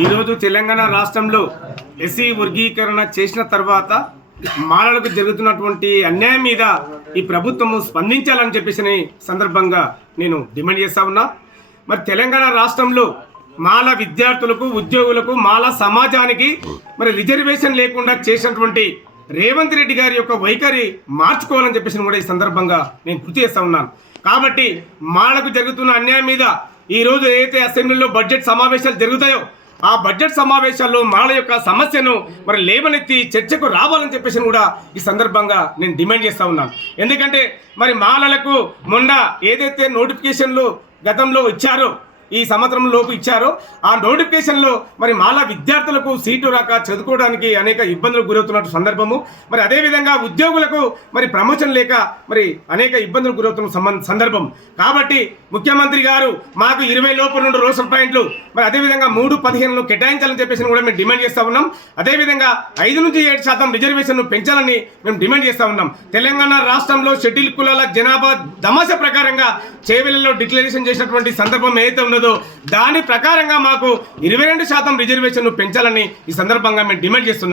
ఈరోజు తెలంగాణ రాష్ట్రంలో ఎస్సీ వర్గీకరణ చేసిన తర్వాత మాలలకు జరుగుతున్నటువంటి అన్యాయం మీద ఈ ప్రభుత్వము స్పందించాలని చెప్పేసి సందర్భంగా నేను డిమాండ్ చేస్తా ఉన్నా. మరి తెలంగాణ రాష్ట్రంలో మాల విద్యార్థులకు, ఉద్యోగులకు, మాల సమాజానికి మరి రిజర్వేషన్ లేకుండా చేసినటువంటి రేవంత్ రెడ్డి గారి యొక్క వైఖరి మార్చుకోవాలని చెప్పేసి కూడా ఈ సందర్భంగా నేను గుర్తు చేస్తా ఉన్నాను. కాబట్టి మాలకు జరుగుతున్న అన్యాయం మీద ఈరోజు ఏదైతే అసెంబ్లీలో బడ్జెట్ సమావేశాలు జరుగుతాయో ఆ బడ్జెట్ సమావేశాల్లో మాల యొక్క సమస్యను మరి లేవనెత్తి చర్చకు రావాలని చెప్పేసి కూడా ఈ సందర్భంగా నేను డిమాండ్ చేస్తా ఉన్నాను. ఎందుకంటే మరి మాలలకు మొన్న ఏదైతే నోటిఫికేషన్లు గతంలో ఇచ్చారో, ఈ సంవత్సరం లోపు ఇచ్చారో, ఆ నోటిఫికేషన్లో మరి మాలా విద్యార్థులకు సీటు రాక చదువుకోవడానికి అనేక ఇబ్బందులు గురవుతున్న సందర్భము, మరి అదేవిధంగా ఉద్యోగులకు మరి ప్రమోషన్ లేక మరి అనేక ఇబ్బందులు గురవుతున్న సందర్భం. కాబట్టి ముఖ్యమంత్రి గారు మాకు 20 లోపు 2 రోజుల పాయింట్లు మరి అదేవిధంగా 3-15 కేటాయించాలని చెప్పేసి కూడా మేము డిమాండ్ చేస్తూ ఉన్నాం. అదేవిధంగా 5-7% రిజర్వేషన్ పెంచాలని మేము డిమాండ్ చేస్తూ ఉన్నాం. తెలంగాణ రాష్ట్రంలో షెడ్యూల్ కులాల జనాభా దమాస ప్రకారంగా చేవెళ్లలో డిక్లరేషన్ చేసినటువంటి సందర్భం ఏదైతే ఉన్నదో దాని ప్రకారంగా మాకు 22% రిజర్వేషన్ పెంచాలని ఈ సందర్భంగా మేము డిమాండ్ చేస్తున్నాం.